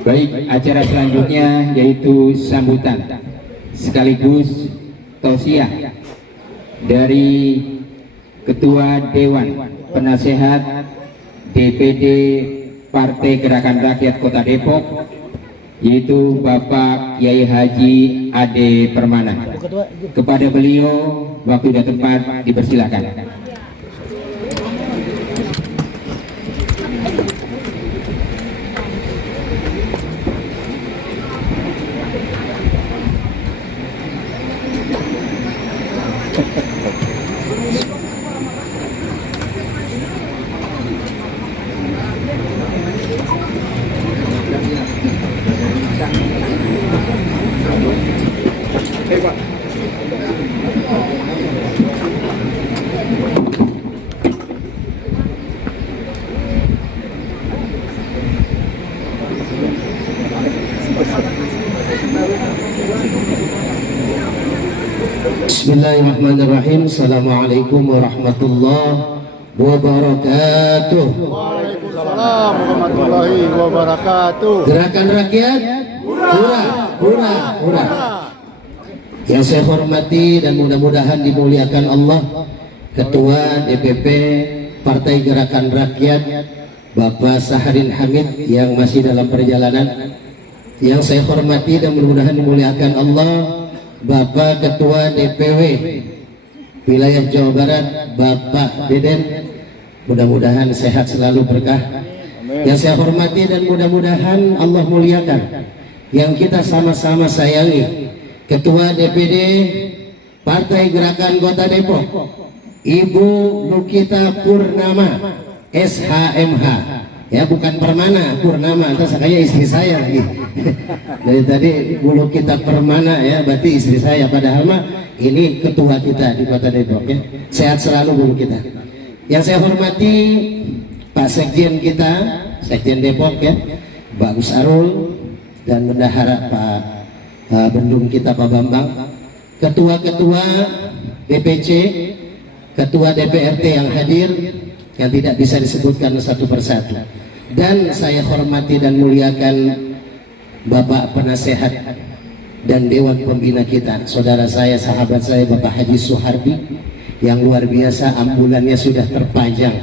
Baik, acara selanjutnya yaitu sambutan sekaligus tausiah dari Ketua Dewan Penasehat DPD Partai Gerakan Rakyat Kota Depok, yaitu Bapak Kiai Haji Ade Permana. Kepada beliau waktu dan tempat dipersilakan. Bismillahirrahmanirrahim. Assalamualaikum warahmatullahi wabarakatuh. Waalaikumsalam warahmatullahi wabarakatuh. Gerakan rakyat, hura, hura, hura. Yang saya hormati dan mudah-mudahan dimuliakan Allah, Ketua DPP Partai Gerakan Rakyat Bapak Sahrin Hamid yang masih dalam perjalanan. Yang saya hormati dan mudah-mudahan dimuliakan Allah, Bapak Ketua DPW Wilayah Jawa Barat Bapak Deden, mudah-mudahan sehat selalu, berkah. Yang saya hormati dan mudah-mudahan Allah muliakan yang kita sama-sama sayangi, Ketua DPD Partai Gerakan Kota Depok Ibu Lukita Purnama SHMH, ya bukan Permana, Purnama, entah kayak istri saya lagi. Dari tadi bulu kita Permana, ya berarti istri saya, padahal mah ini ketua kita di Kota Depok, ya. Sehat selalu bulu kita. Yang saya hormati Pak Sekjen kita, Sekjen Depok, ya Pak Gus Arul, dan bendahara Pak Bendung kita Pak Bambang, ketua-ketua DPC, ketua DPRT yang hadir, yang tidak bisa disebutkan satu persatu. Dan saya hormati dan muliakan Bapak Penasehat dan Dewan Pembina kita, saudara saya, sahabat saya, Bapak Haji Suhardi, yang luar biasa, ambulannya sudah terpajang,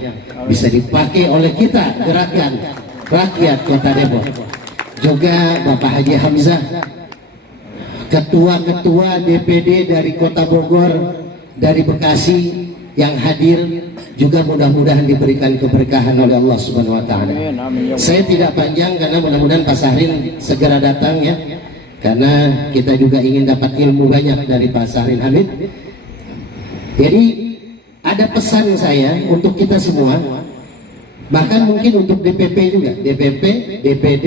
bisa dipakai oleh kita Gerakan Rakyat Kota Depok. Juga Bapak Haji Hamzah, ketua-ketua DPD dari Kota Bogor, dari Bekasi yang hadir, juga mudah-mudahan diberikan keberkahan oleh Allah Subhanahu wa taala. Saya tidak panjang karena mudah-mudahan Pak Sahrin segera datang, ya. Karena kita juga ingin dapat ilmu banyak dari Pak Sahrin Hamid. Jadi ada pesan saya untuk kita semua, bahkan mungkin untuk DPP juga, DPP, DPD,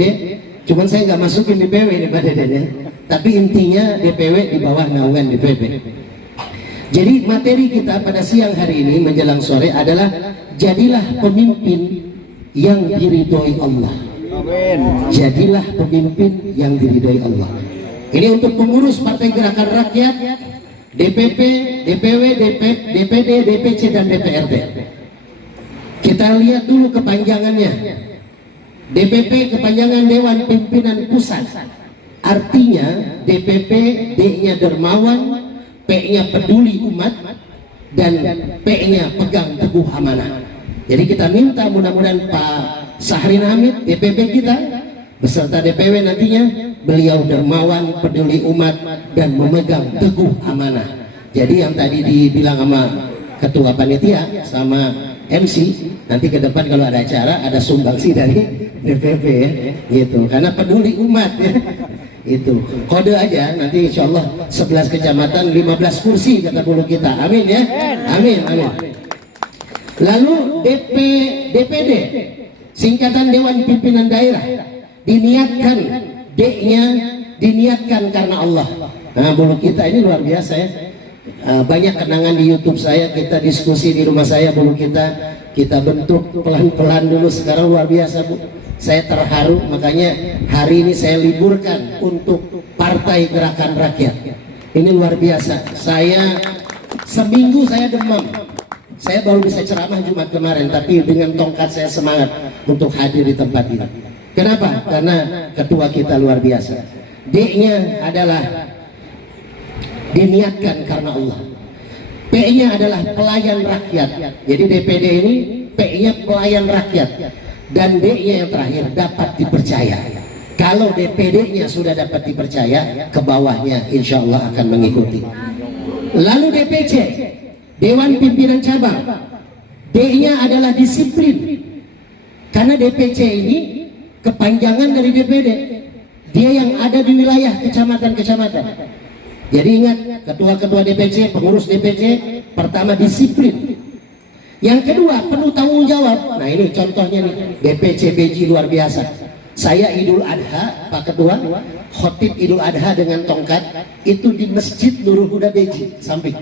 cuman saya nggak masukin DPW ini Pak Deden, ya. Tapi intinya DPW di bawah naungan DPP. Jadi materi kita pada siang hari ini menjelang sore adalah jadilah pemimpin yang diridhoi Allah. Jadilah pemimpin yang diridhoi Allah. Ini untuk pengurus Partai Gerakan Rakyat, DPP, DPW, DPD, DPC, dan DPRD. Kita lihat dulu kepanjangannya. DPP kepanjangan Dewan Pimpinan Pusat. Artinya DPP, D-nya dermawan, P-nya peduli umat, dan P-nya pegang teguh amanah. Jadi kita minta mudah-mudahan Pak Sahrin Hamid, DPP kita, beserta DPW nantinya, beliau dermawan, peduli umat, dan memegang teguh amanah. Jadi yang tadi dibilang sama Ketua Panitia, sama MC, nanti ke depan kalau ada acara, ada sumbangsi dari DPP, ya, gitu. Karena peduli umat, ya. Itu kode aja, nanti insya Allah 11 kecamatan 15 kursi kata bulu kita, amin, ya, amin, amin. Lalu DPD singkatan Dewan Pimpinan Daerah, diniatkan D-nya diniatkan karena Allah. Nah bulu kita ini luar biasa, ya. Banyak kenangan di YouTube saya, kita diskusi di rumah saya, bulu kita bentuk pelan-pelan dulu, sekarang luar biasa, Bu. Saya terharu, makanya hari ini saya liburkan untuk Partai Gerakan Rakyat. Ini luar biasa. Saya seminggu saya demam. Saya baru bisa ceramah Jumat kemarin, tapi dengan tongkat saya semangat untuk hadir di tempat ini. Kenapa? Karena ketua kita luar biasa. D-nya adalah diniatkan karena Allah. P-nya adalah pelayan rakyat. Jadi DPD ini P-nya pelayan rakyat. Dan D-nya yang terakhir dapat dipercaya. Kalau DPD-nya sudah dapat dipercaya, ke bawahnya insya Allah akan mengikuti. Lalu DPC, Dewan Pimpinan Cabang, D-nya adalah disiplin. Karena DPC ini kepanjangan dari DPD. Dia yang ada di wilayah kecamatan-kecamatan. Jadi ingat, ketua-ketua DPC, pengurus DPC, pertama disiplin. Yang kedua, penuh tanggung jawab. Nah ini contohnya nih, DPC BJ luar biasa. Saya Idul Adha, Pak Ketua, khotib Idul Adha dengan tongkat, itu di Masjid Nurul Huda BJ, samping.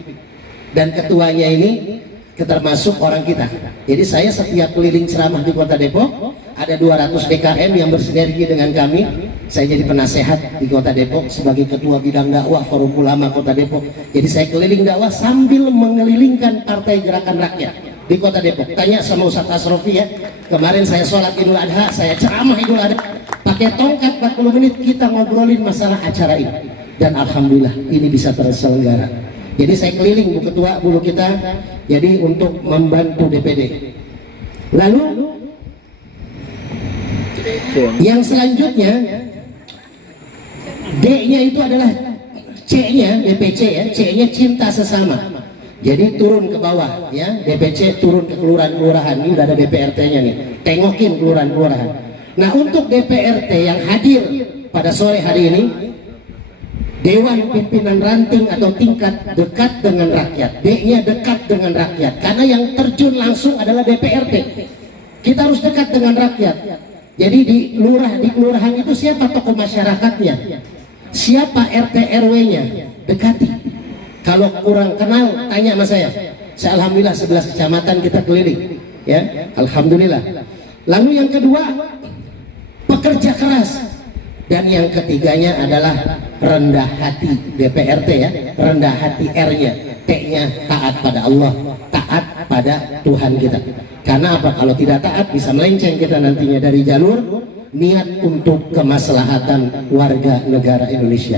Dan ketuanya ini termasuk orang kita. Jadi saya setiap keliling ceramah di Kota Depok, ada 200 DKM yang bersinergi dengan kami. Saya jadi penasehat di Kota Depok sebagai ketua bidang dakwah Forum Ulama Kota Depok. Jadi saya keliling dakwah sambil mengelilingkan Partai Gerakan Rakyat di Kota Depok. Tanya sama Ustadz Asrofi ya. Kemarin saya sholat Idul Adha, saya ceramah Idul Adha, pakai tongkat 40 menit kita ngobrolin masalah acara ini. Dan alhamdulillah ini bisa terselenggara. Jadi saya keliling Bu Ketua, bulu kita, jadi untuk membantu DPD. Lalu yang selanjutnya D-nya itu adalah C-nya, DPC ya, C-nya cinta sesama. Jadi turun ke bawah ya, DPC turun ke kelurahan-kelurahan. Ini udah ada DPRT-nya nih, tengokin kelurahan-kelurahan. Nah untuk DPRT yang hadir pada sore hari ini, Dewan Pimpinan Ranting atau tingkat dekat dengan rakyat. D-nya dekat dengan rakyat, karena yang terjun langsung adalah DPRT. Kita harus dekat dengan rakyat. Jadi di kelurahan itu siapa tokoh masyarakatnya, siapa RT RW-nya, dekati. Kalau kurang kenal, tanya sama saya. Saya alhamdulillah 11 kecamatan kita keliling, ya, alhamdulillah. Lalu yang kedua, pekerja keras. Dan yang ketiganya adalah rendah hati, DPRT ya, rendah hati R-nya, T-nya taat pada Allah, taat pada Tuhan kita. Karena apa? Kalau tidak taat bisa melenceng kita nantinya dari jalur niat untuk kemaslahatan warga negara Indonesia.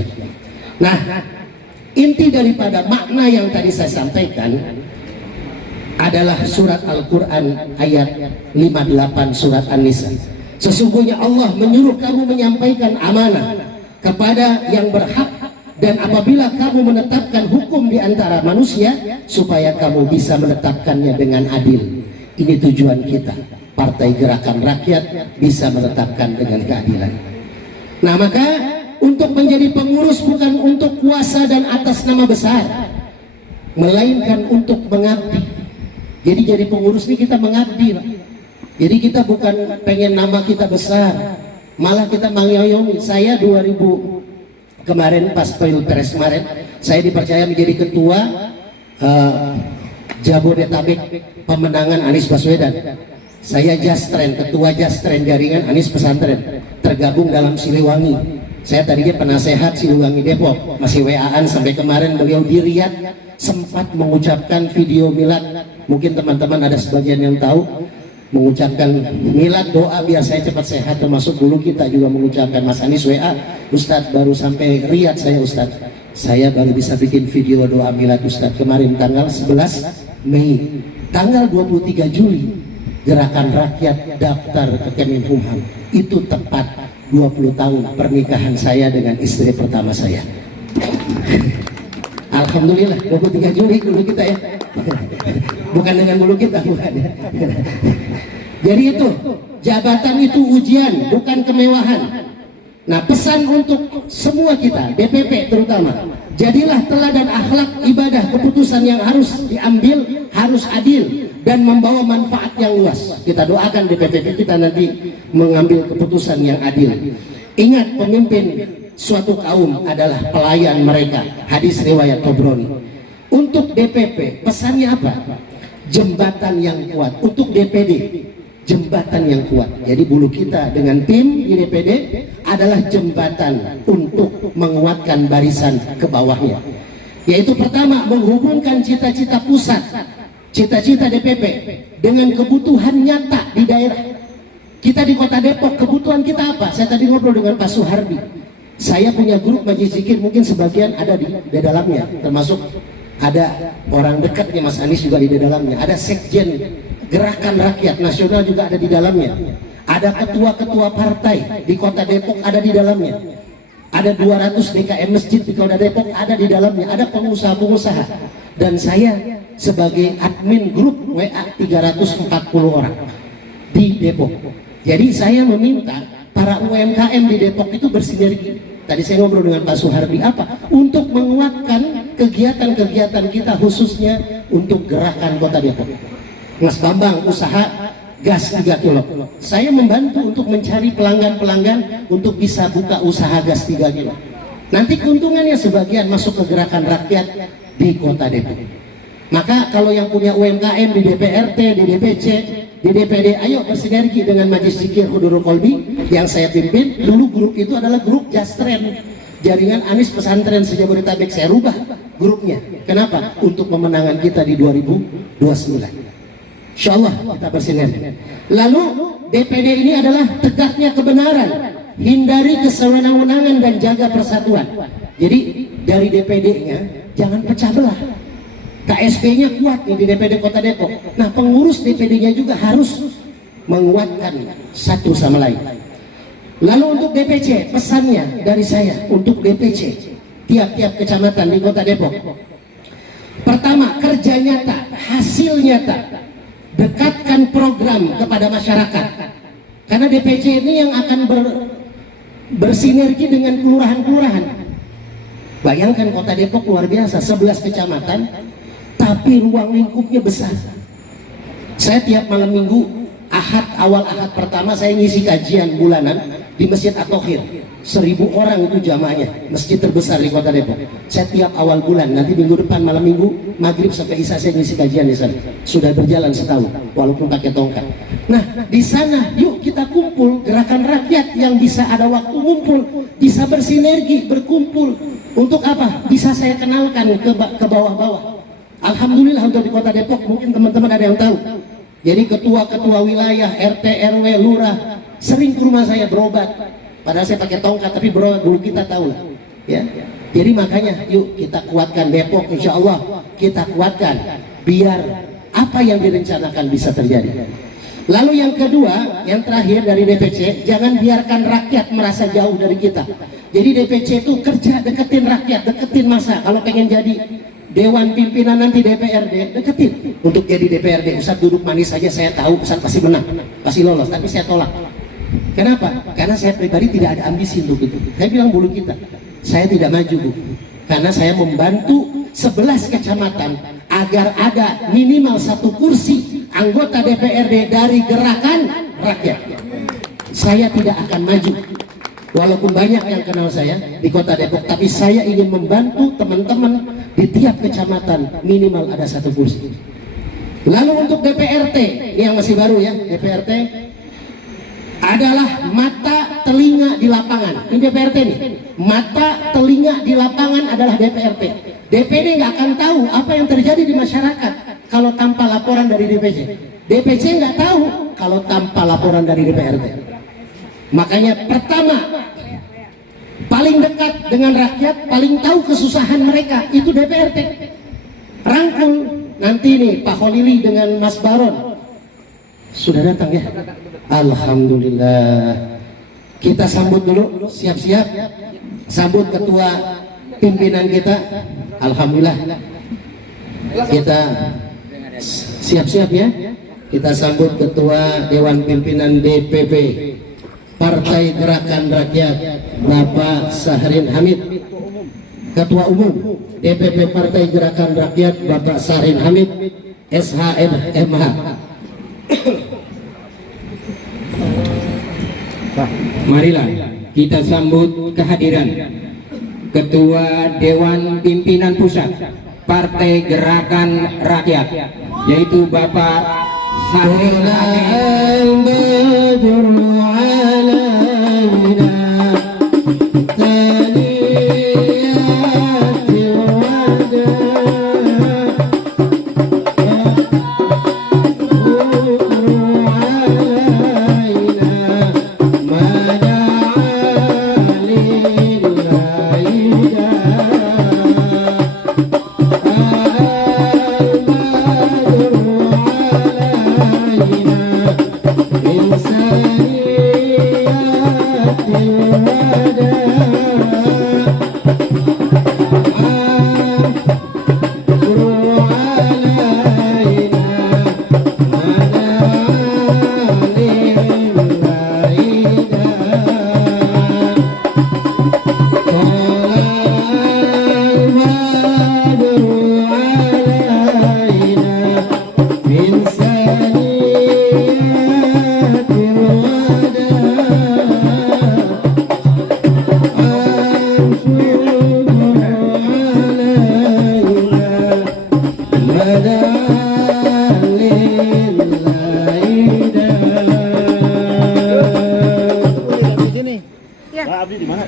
Nah, inti daripada makna yang tadi saya sampaikan adalah surat Al-Quran ayat 58 surat An-Nisa. Sesungguhnya Allah menyuruh kamu menyampaikan amanah kepada yang berhak, dan apabila kamu menetapkan hukum di antara manusia, supaya kamu bisa menetapkannya dengan adil. Ini tujuan kita, Partai Gerakan Rakyat bisa menetapkan dengan keadilan. Nah maka untuk menjadi pengurus bukan untuk kuasa dan atas nama besar, melainkan untuk mengabdi. Jadi jadi pengurus ini kita mengabdi, Pak. Jadi kita bukan pengen nama kita besar, malah kita mengayomi. Saya 2000 kemarin pas Pilpres kemarin, saya dipercaya menjadi ketua Jabodetabek pemenangan Anies Baswedan. Saya Jastren, ketua Jastren jaringan Anies Pesantren, tergabung dalam Siliwangi. Saya tadinya penasehat Siliwangi Depok, masih WA-an sampai kemarin beliau di Riyadh sempat mengucapkan video milad. Mungkin teman-teman ada sebagian yang tahu, mengucapkan milad, doa biar saya cepat sehat, termasuk dulu kita juga mengucapkan. Mas Anies WA, Ustadz baru sampai Riyadh saya Ustadz, saya baru bisa bikin video doa milad Ustadz kemarin tanggal 11 Mei, tanggal 23 Juli Gerakan Rakyat daftar ke Kemenkumham. Itu tepat 20 tahun pernikahan saya dengan istri pertama saya. Alhamdulillah 23 Juli dulu kita ya. Bukan dengan bulu kita, bukan ya. Jadi itu, jabatan itu ujian, bukan kemewahan. Nah pesan untuk semua kita, DPP terutama, jadilah teladan akhlak ibadah. Keputusan yang harus diambil harus adil dan membawa manfaat yang luas. Kita doakan DPP kita nanti mengambil keputusan yang adil. Ingat, pemimpin suatu kaum adalah pelayan mereka. Hadis riwayat Tobroni. Untuk DPP pesannya apa? Jembatan yang kuat. Untuk DPD jembatan yang kuat. Jadi bulu kita dengan tim di DPD adalah jembatan untuk menguatkan barisan ke bawahnya. Yaitu pertama, menghubungkan cita-cita pusat, cita-cita DPP dengan kebutuhan nyata di daerah. Kita di Kota Depok kebutuhan kebutuhan kita apa? Saya tadi ngobrol dengan Pak Suhardi. Saya punya grup Majelis Zikir, mungkin sebagian ada di dalamnya, termasuk ada orang dekatnya Mas Anies juga di dalamnya. Ada Sekjen Gerakan Rakyat Nasional juga ada di dalamnya. Ada ketua-ketua partai di Kota Depok ada di dalamnya. Ada 200 DKM masjid di Kota Depok ada di dalamnya. Ada pengusaha-pengusaha. Dan saya sebagai admin grup WA 340 orang di Depok. Jadi saya meminta para UMKM di Depok itu bersinergi. Tadi saya ngobrol dengan Pak Suhardi apa? Untuk menguatkan kegiatan-kegiatan kita khususnya untuk gerakan Kota Depok. Mas Bambang usaha gas 3 kilo. Saya membantu untuk mencari pelanggan-pelanggan untuk bisa buka usaha gas 3 kilo. Nanti keuntungannya sebagian masuk ke gerakan rakyat di Kota Depok. Maka kalau yang punya UMKM di DPRT, di DPC, di DPD, ayo bersinergi dengan Majelis Zikir Hudurul Qalbi yang saya pimpin. Dulu grup itu adalah grup Jastren, jaringan Anies Pesantren se-Jabodetabek. Saya rubah grupnya. Kenapa? Untuk pemenangan kita di 2029. Insya Allah kita bersinergi. Lalu DPD ini adalah tegaknya kebenaran, hindari kesewenang-wenangan dan jaga persatuan. Jadi dari DPD-nya jangan pecah belah. KSP-nya kuat nih di DPD Kota Depok. Nah, pengurus DPD-nya juga harus menguatkan satu sama lain. Lalu untuk DPC, pesannya dari saya untuk DPC tiap-tiap kecamatan di Kota Depok. Pertama, kerja nyata, hasil nyata. Dekatkan program kepada masyarakat. Karena DPC ini yang akan bersinergi dengan kelurahan-kelurahan. Bayangkan Kota Depok luar biasa, 11 kecamatan, tapi ruang lingkupnya besar. Saya tiap malam minggu, awal ahad pertama saya ngisi kajian bulanan di Masjid At-Tohir. 1000 orang itu jamaahnya, masjid terbesar di Kota Depok. Saya tiap awal bulan, nanti minggu depan malam minggu maghrib sampai isya saya ngisi kajian di sana. Sudah berjalan setahun, walaupun pakai tongkat. Nah, di sana yuk kita kumpul, gerakan rakyat yang bisa ada waktu ngumpul, bisa bersinergi, berkumpul. Untuk apa? Bisa saya kenalkan ke bawah-bawah. Alhamdulillah untuk di Kota Depok mungkin teman-teman ada yang tahu. Jadi ketua-ketua wilayah, RT, RW, lurah sering ke rumah saya berobat. Padahal saya pakai tongkat, tapi berobat dulu kita tahu lah. Ya. Jadi makanya yuk kita kuatkan Depok, insya Allah kita kuatkan biar apa yang direncanakan bisa terjadi. Lalu yang kedua, yang terakhir dari DPC, jangan biarkan rakyat merasa jauh dari kita. Jadi DPC itu kerja deketin rakyat, deketin masa. Kalau pengen jadi Dewan Pimpinan nanti DPRD, deketin untuk jadi DPRD. Ustaz duduk manis saja, saya tahu Ustaz pasti menang, pasti lolos, tapi saya tolak. Kenapa? Karena saya pribadi tidak ada ambisi untuk itu. Saya bilang bulu kita, saya tidak maju Bu, karena saya membantu 11 kecamatan agar ada minimal 1 kursi anggota DPRD dari gerakan rakyat. Saya tidak akan maju walaupun banyak yang kenal saya di Kota Depok, tapi saya ingin membantu teman-teman di tiap kecamatan minimal ada 1 kursi. Lalu untuk DPRT, ini yang masih baru ya, DPRT adalah mata telinga di lapangan. Ini DPRT nih, mata telinga di lapangan adalah DPRT. DPD nggak akan tahu apa yang terjadi di masyarakat kalau tanpa laporan dari DPC. DPC nggak tahu kalau tanpa laporan dari DPRT. Makanya pertama, paling dekat dengan rakyat, paling tahu kesusahan mereka itu DPRT. Rangkul nanti nih Pak Kholili dengan Mas Baron sudah datang ya. Alhamdulillah. Kita sambut dulu, siap-siap. Sambut ketua pimpinan kita. Alhamdulillah. Kita siap-siap ya. Kita sambut ketua Dewan Pimpinan DPP Partai Gerakan Rakyat Bapak Sahrin Hamid. Ketua Umum DPP Partai Gerakan Rakyat Bapak Sahrin Hamid SHMH. Marilah kita sambut kehadiran Ketua Dewan Pimpinan Pusat Partai Gerakan Rakyat, yaitu Bapak Sahrin Hamid.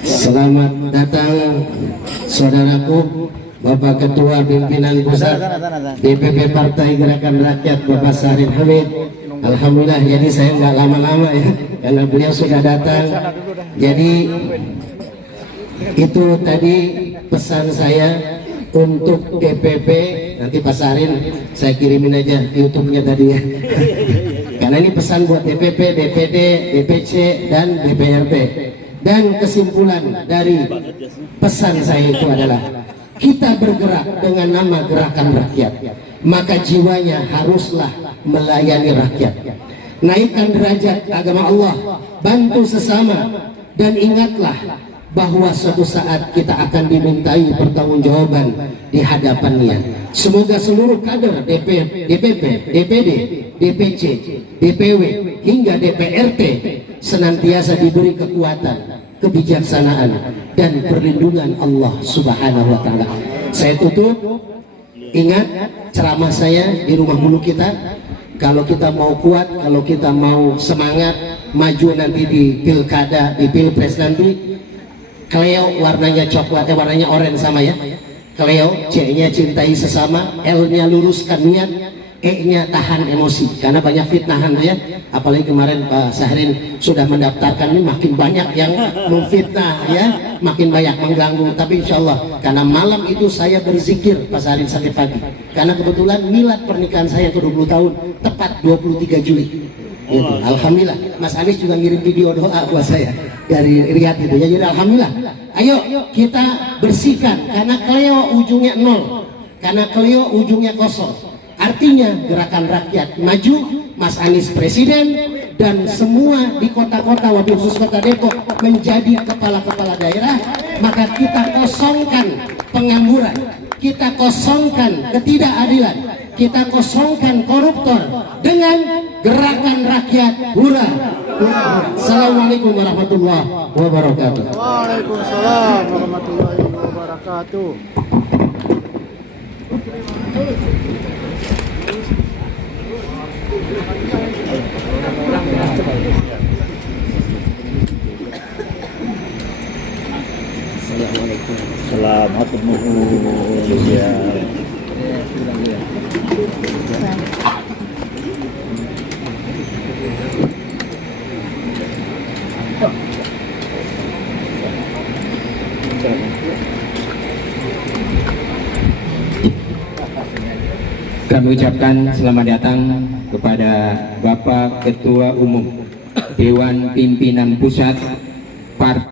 Selamat datang saudaraku, Bapak Ketua Pimpinan Pusat DPP Partai Gerakan Rakyat Bapak Sahril Hamid. Alhamdulillah, jadi saya nggak lama-lama ya, karena beliau sudah datang. Jadi itu tadi pesan saya untuk DPP. Nanti Pak Sahril saya kirimin aja YouTube-nya tadi ya. Karena ini pesan buat DPP, DPD, DPC, dan DPRD. Dan kesimpulan dari pesan saya itu adalah kita bergerak dengan nama gerakan rakyat, maka jiwanya haruslah melayani rakyat. Naikkan derajat agama Allah, bantu sesama, dan ingatlah bahwa suatu saat kita akan dimintai pertanggungjawaban di hadapannya. Semoga seluruh kader DPP, DPD, DPC, DPW hingga DPRT senantiasa diberi kekuatan, kebijaksanaan, dan perlindungan Allah Subhanahu wa Ta'ala. Saya tutup, ingat ceramah saya di rumah bulu kita. Kalau kita mau kuat, kalau kita mau semangat maju nanti di pilkada, di pilpres nanti, Cleo warnanya coklat, warnanya oranye sama ya. Cleo, C-nya cintai sesama, L-nya luruskan niat, E-nya tahan emosi, karena banyak fitnahan ya. Apalagi kemarin Pak Sahril sudah mendaftarkan, ini makin banyak yang memfitnah ya, makin banyak mengganggu. Tapi insya Allah, karena malam itu saya berzikir Pak Sahril sampai pagi, karena kebetulan milad pernikahan saya ke 20 tahun tepat 23 Juli gitu. Alhamdulillah, Mas Anies juga ngirim video doa buat saya dari Riyadh gitu ya. Jadi alhamdulillah, ayo kita bersihkan, karena Cleo ujungnya 0, karena Cleo ujungnya kosong. Artinya gerakan rakyat maju, Mas Anies presiden, dan semua di kota-kota, wabil khusus kota Depok menjadi kepala-kepala daerah. Maka kita kosongkan pengangguran, kita kosongkan ketidakadilan, kita kosongkan koruptor dengan gerakan rakyat hura. Assalamualaikum warahmatullahi wabarakatuh. Waalaikumsalam warahmatullahi wabarakatuh. Selamat menunggu ya. Kami ucapkan selamat datang kepada Bapak Ketua Umum Dewan Pimpinan Pusat Partai